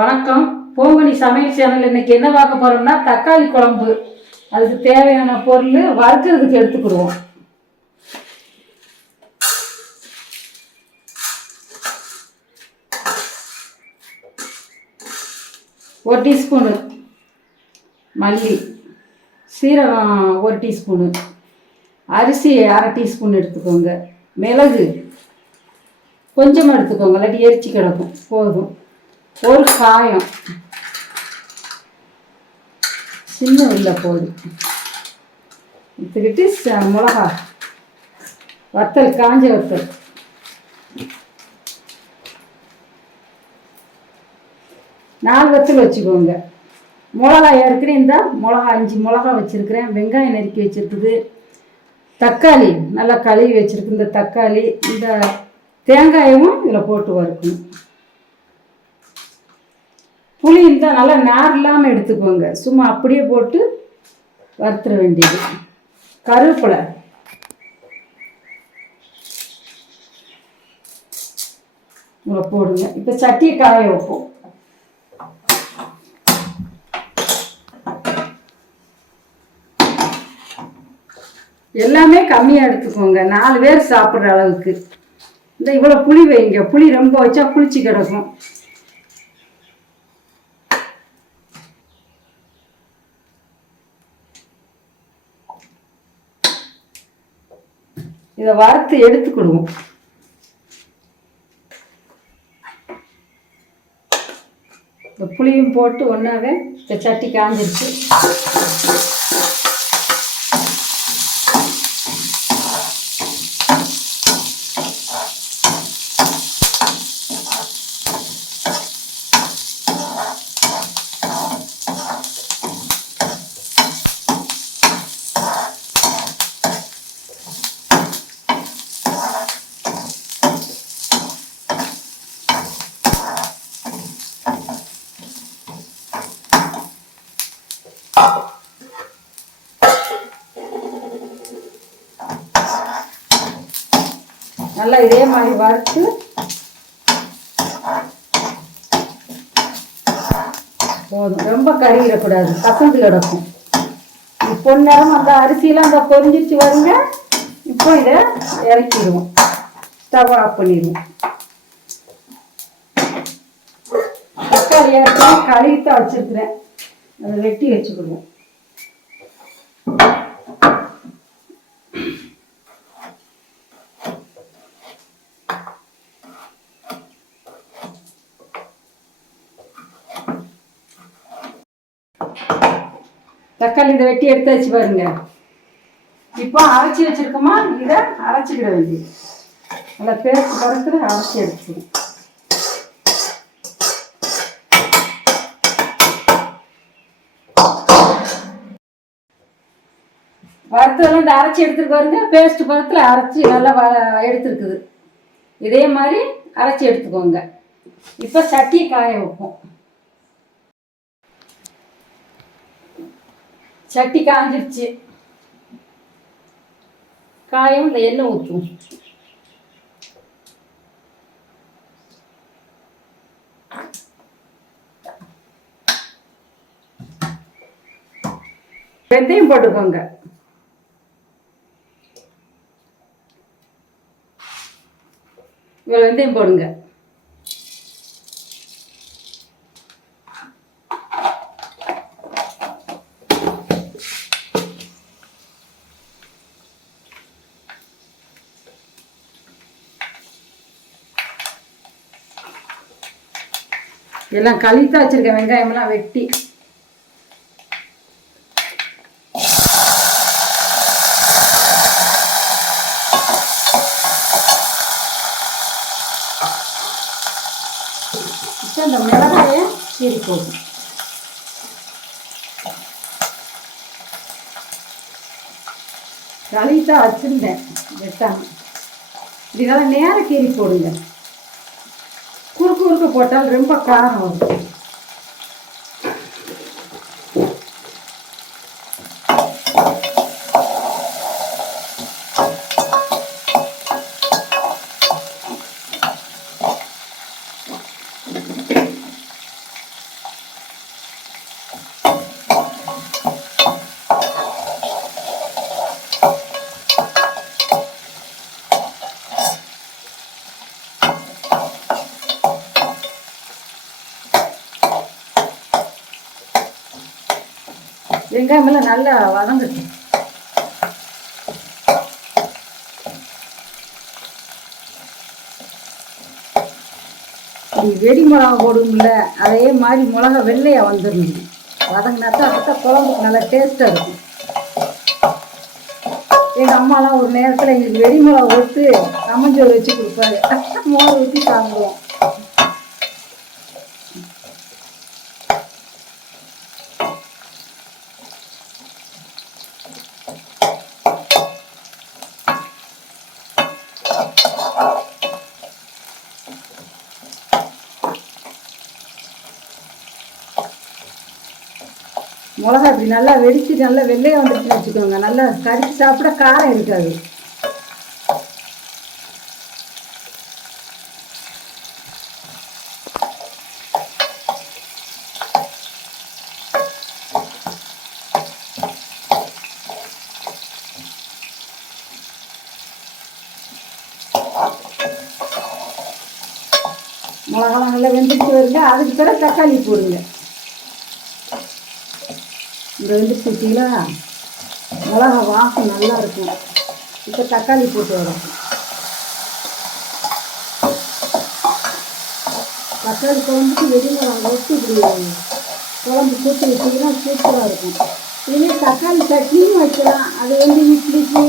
வணக்கம். பூங்கனி சமையல் சேனல் இன்னைக்கு என்ன பார்க்க போறோம்னா தக்காளி குழம்பு. அதுக்கு தேவையான பொருள் வறுக்கிறதுக்கு எடுத்துக்கிடுவோம். ஒரு டீஸ்பூனு மல்லி. சீரகம் ஒரு டீஸ்பூனு. அரிசி அரை டீஸ்பூன் எடுத்துக்கோங்க. மிளகு கொஞ்சமாக எடுத்துக்கோங்க இல்லாட்டி எரிச்சு கிடக்கும். போதும். ஒரு காயம். சின்ன உள்ள போதும் எடுத்துக்கிட்டு ச- மிளகா வத்தல் காஞ்ச வத்தல். நாலு வத்தல் வச்சுக்கோங்க. மிளகா ஏற்கனவே இந்த மிளகா அஞ்சு மிளகா வச்சுருக்கிறேன். வெங்காயம் நறுக்கி வச்சுருக்குது. தக்காளி நல்லா கழுவி வச்சுருக்கு இந்த தக்காளி இந்த தேங்காயமும் இதில் போட்டு வறுக்கணும். புளி இருந்தால் நல்லா நார் இல்லாமல் எடுத்துக்கோங்க. சும்மா அப்படியே போட்டு வறுத்துற வேண்டியது. கருவேப்பிலை. உங்களை போடுங்க. இப்போ சட்டியை காய வைப்போம். எல்லாமே கம்மியாக எடுத்துக்கோங்க. நாலு பேர் சாப்பிட்ற அளவுக்கு. இந்த இவ்வளோ புளி வைங்க. புளி ரொம்ப வச்சா புளிச்சு கிடக்கும். இதை வறுத்து எடுத்துக்கிடுவோம் இந்த புளியும் போட்டு ஒன்றாவே இந்த சட்டி காஞ்சிருச்சு நல்லா இதே மாதிரி வறுத்து போதும். ரொம்ப கறியிடக்கூடாது கசந்து கிடக்கும் இப்போ நேரம் அந்த அரிசியெல்லாம் அந்த பொரிஞ்சிச்சு வருங்க இப்போ இதை இறக்கிடுவோம். ஸ்டவ் ஆஃப் பண்ணிடுவோம். தக்காளி ஏற்கனவே கழுவித்தான் வச்சிருக்கிறேன் அதை வெட்டி வச்சுக்கிடுவோம். தக்காளி இதை வெட்டி எடுத்து வச்சு பாருங்க. இப்போ அரைச்சி வச்சிருக்கோமா? இதை அரைச்சிக்கிட வேண்டியது. நல்லா பேஸ்ட் பறக்குது அரைச்சி எடுத்துக்கணும். வறுத்ததெல்லாம் இந்த அரைச்சி எடுத்துட்டு பாருங்க. பேஸ்ட் பதத்தில் அரைச்சி நல்லா வ எடுத்துருக்குது. இதே மாதிரி அரைச்சி எடுத்துக்கோங்க. இப்போ சட்டியை காய வைப்போம். சட்டி காஞ்சிருச்சு. காயம் இந்த எண்ணெய் ஊற்றும் வெந்தயம் போட்டுக்கோங்க. இவ்வளோ வெந்தயம் போடுங்க. எல்லாம் கழித்தா வச்சிருக்கேன் வெங்காயமெல்லாம் வெட்டி. இப்போ இந்த மிளகாயை கீறி போகும் கழித்தா வச்சிருந்தேன் வெட்டாம. இதெல்லாம் நேரம் கீறி போடுங்க. குறுக்கு போட்டால் ரொம்ப காரம் வரும் வெங்காயமெல்லாம் நல்லா வதங்கட்டும். நீ வெடி மிளகா போடும்ல அதே மாதிரி மிளகா வெள்ளையாக வந்துடணும். வதங்கினாக்கா அப்போ குழம்புக்கு நல்லா டேஸ்ட்டாக இருக்கும். எங்கள் அம்மாலாம் ஒரு நேரத்தில் எங்களுக்கு வெடி மிளகா ஒத்து கம்மஞ்சோறு வச்சு கொடுப்பாரு. மோர் ஊற்றி சாப்பிடுவோம். மிளகா இப்படி நல்லா வெடிச்சு நல்லா வெள்ளையாக வந்துருச்சுன்னு வச்சுக்கோங்க. நல்லா கறிச்சு சாப்பிட காரம் இருக்காது மிளகாலாம் நல்லா வெந்துட்டு வருங்க அதுக்கு பிறகு தக்காளி போடுங்க. ரெண்டு வந்து மிளகா வாசம் நல்லா இருக்கும். இப்போ தக்காளி போட்டு வரும். தக்காளி குழம்புக்கு வெடி மிளகா வச்சு இப்படி குழம்பு கூட்டி வச்சிங்கன்னா சூப்பராக இருக்கும். இதே தக்காளி சட்னியும் வைக்கலாம். அது வந்து இட்லிக்கு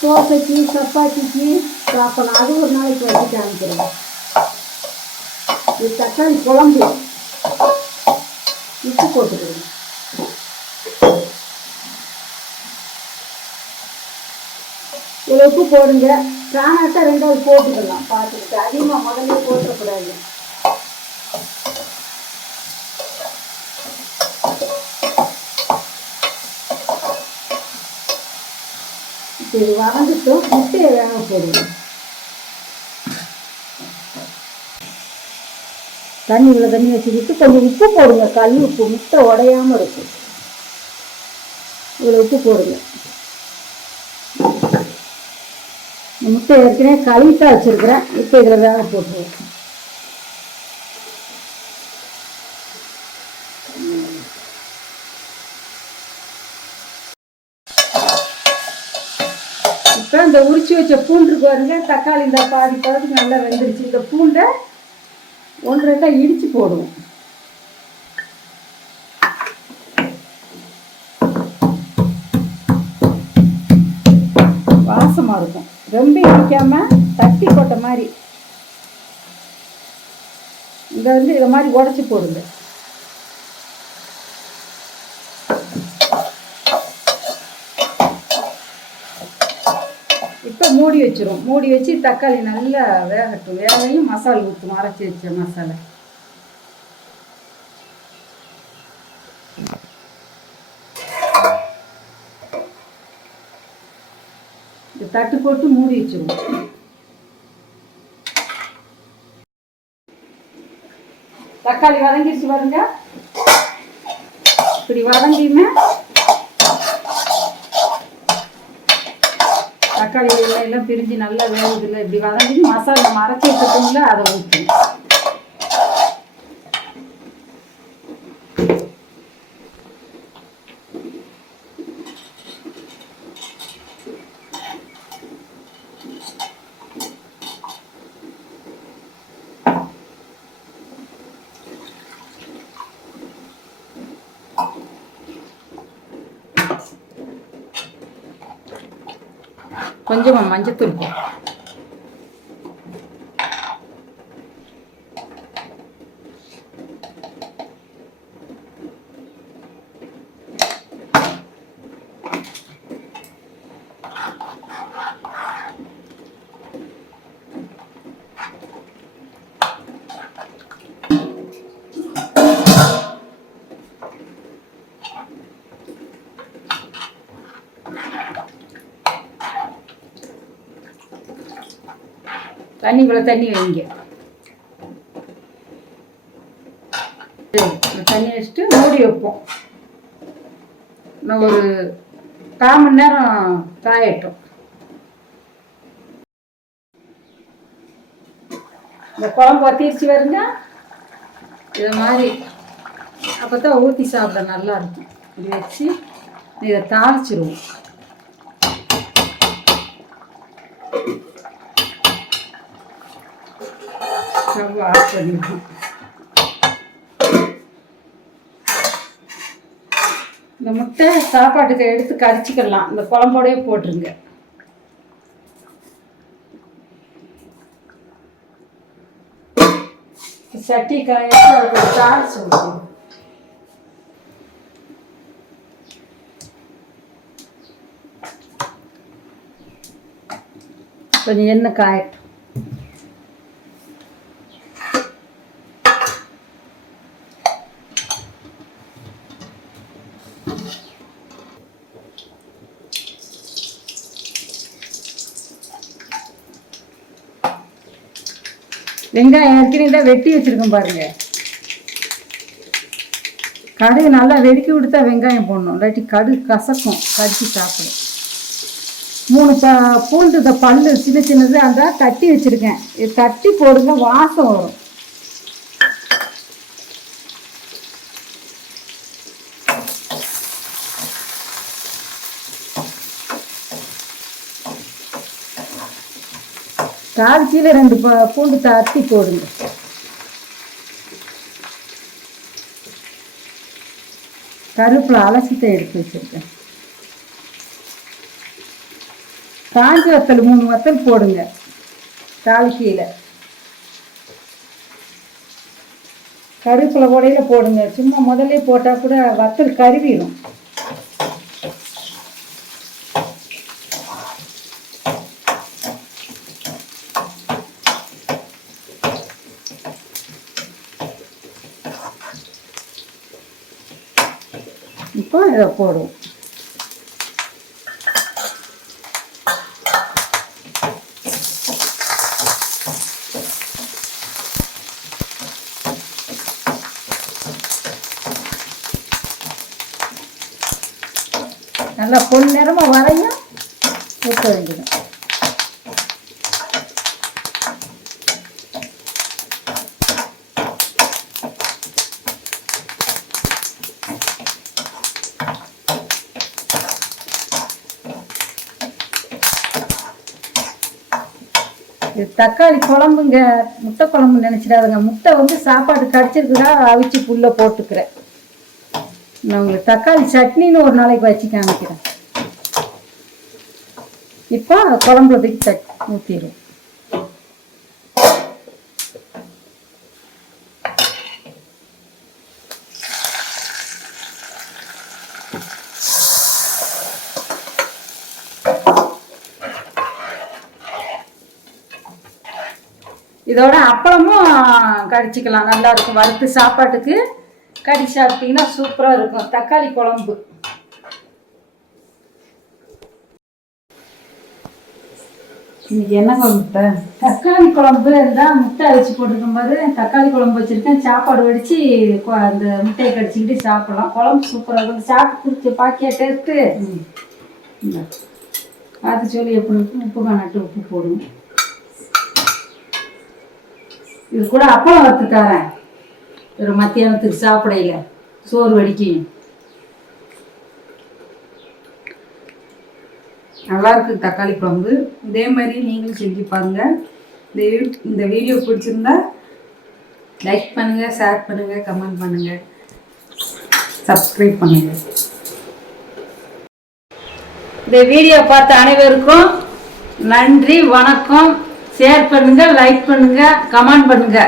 தோசைக்கு சப்பாத்திக்கு சாப்பிடலாம். அது ஒரு நாளைக்கு வச்சு காமிக்கிறேன். இது தக்காளி குழம்பு. உப்பு போட்டுக்கிறேன் இவ்வளோ உப்பு போடுங்க. காணாட்டா ரெண்டாவது போட்டுக்கலாம். பார்த்துக்கிட்டு அதிகமாக முதல்ல போட்டக்கூடாது. இப்போ இது வதங்கிட்டும். முட்டையை வேக போடுங்க. தண்ணி இவ்வளோ தண்ணி வச்சுக்கிட்டு கொஞ்சம் உப்பு போடுங்க. கல் உப்பு முட்டை உடையாம இருக்கும். இவ்வளோ உப்பு போடுங்க இந்த முட்டை ஏற்கனவே கழுவிட்டா வச்சிருக்கிறேன். இப்போ இதில் வேலை போட்டுருவோம். இப்போ இந்த உரிச்சு வச்ச பூண்டு பாருங்க. தக்காளி இந்த பாதி பழத்துக்கு நல்லா வெந்துருச்சு. இந்த பூண்டை ஒன்று ரெண்டாக இடிச்சு போடுவோம். ரொம்ப இடிக்காம தட்டி போட்ட மாதிரி. இதை வந்து இதை மாதிரி உடச்சி போடுங்க. இப்போ மூடி வச்சிரும். மூடி வச்சு தக்காளி நல்லா வேகட்டும். வேகையும் மசாலா ஊற்றும் அரைச்சி வச்ச மசாலா. தட்டு போட்டு மூடி வச்சிருவோம் தக்காளி வதங்கிடுச்சு பாருங்க. இப்படி வதங்கியுமே தக்காளி எல்லாம் பிரிஞ்சு நல்லா வேகுதுல்ல இப்படி வதங்கி மசாலா மறைச்சி அரைச்சி வச்சுட்டோம்ல அதை ஊற்றணும் கொஞ்சமா மஞ்சத்தூள் போ தண்ணி இவ்வளோ தண்ணி வைங்க. இந்த தண்ணி வச்சுட்டு மூடி வைப்போம். இன்னும் ஒரு கால் மணி நேரம் காயட்டும். இந்த குழம்பு வத்திருச்சு வருங்க இது மாதிரி அப்போ தான் ஊற்றி சாப்பிட நல்லா இருக்கும். இப்படி வச்சு இதை தாளிச்சிருவோம். ஸ்டவ் ஆஃப் பண்ணிடுவோம் இந்த முட்டை சாப்பாட்டுக்கு எடுத்து கரிச்சிக்கலாம். இந்த குழம்போடையே போட்டுருங்க. சட்டி காய அதுக்கு கொஞ்சம் எண்ணெய் காயட்டும் வெங்காயம் ஏற்கனவே தான் வெட்டி வச்சுருக்கோம் பாருங்க. கடுகு நல்லா வெடிக்க விடுத்தா வெங்காயம் போடணும். இல்லாட்டி கடுகு கசக்கும். கடிச்சு சாப்பிடும். மூணு ப பூண்டு இந்த பல்லு சின்ன சின்னது அந்த தட்டி வச்சிருக்கேன். தட்டி போடுங்க வாசம் வரும். கால் ரெண்டு ப- பூண்டு தட்டி போடுங்க. கருப்பில் அலசித்தை எடுத்து வச்சிருக்கேன். காஞ்சி வத்தல் மூணு வத்தல் போடுங்க கால் கருப்பில் உடையில போடுங்க. சும்மா முதல்ல போட்டால் கூட வத்தல் கருவிடும் இப்போ இதை போடுவோம் நல்லா பொன் நேரமாக வர ஊற்ற வேண்டியது இது தக்காளி குழம்புங்க முட்டை குழம்பு நினச்சிடாதுங்க. முட்டை வந்து சாப்பாடு கடிச்சிருக்குதா அவிச்சு புல்ல போட்டுக்கிறேன். நான் உங்களுக்கு தக்காளி சட்னின்னு ஒரு நாளைக்கு வச்சு காமிக்கிறேன். இப்போ குழம்புல தூக்கி சட் ஊற்றிடுவோம் இதோட அப்பளமும் கடிச்சிக்கலாம். நல்லா இருக்கும். வறுத்து சாப்பாட்டுக்கு கடிச்சு சாப்பிட்டீங்கன்னா சூப்பராக இருக்கும். தக்காளி குழம்பு. இன்னைக்கு என்ன குழம்பு தக்காளி குழம்பு இருந்தால் முட்டை அடிச்சு போட்டிருக்கும் போது தக்காளி குழம்பு வச்சுருக்கேன். சாப்பாடு வடித்து அந்த முட்டையை கடிச்சிக்கிட்டு சாப்பிடலாம். குழம்பு சூப்பராக இருக்கும். சாப்பிட்டு குடிச்சு பாக்கியா டேஸ்ட்டு பார்த்து சொல்லி எப்படி உப்பு காணாட்டு உப்பு போடுங்க இது கூட அப்பளம் வறுத்து தரேன் ஒரு மத்தியானத்துக்கு சாப்பிடையில. சோறு வடிக்கும் நல்லா இருக்கு தக்காளி குழம்பு. இதே மாதிரி நீங்களும் செஞ்சு பாருங்க. இந்த இந்த வீடியோ பிடிச்சிருந்தா லைக் பண்ணுங்க ஷேர் பண்ணுங்க கமெண்ட் பண்ணுங்க. சப்ஸ்கிரைப் பண்ணுங்க. இந்த வீடியோ பார்த்த அனைவருக்கும் நன்றி வணக்கம். ஷேர் பண்ணுங்க லைக் பண்ணுங்க கமெண்ட் பண்ணுங்க.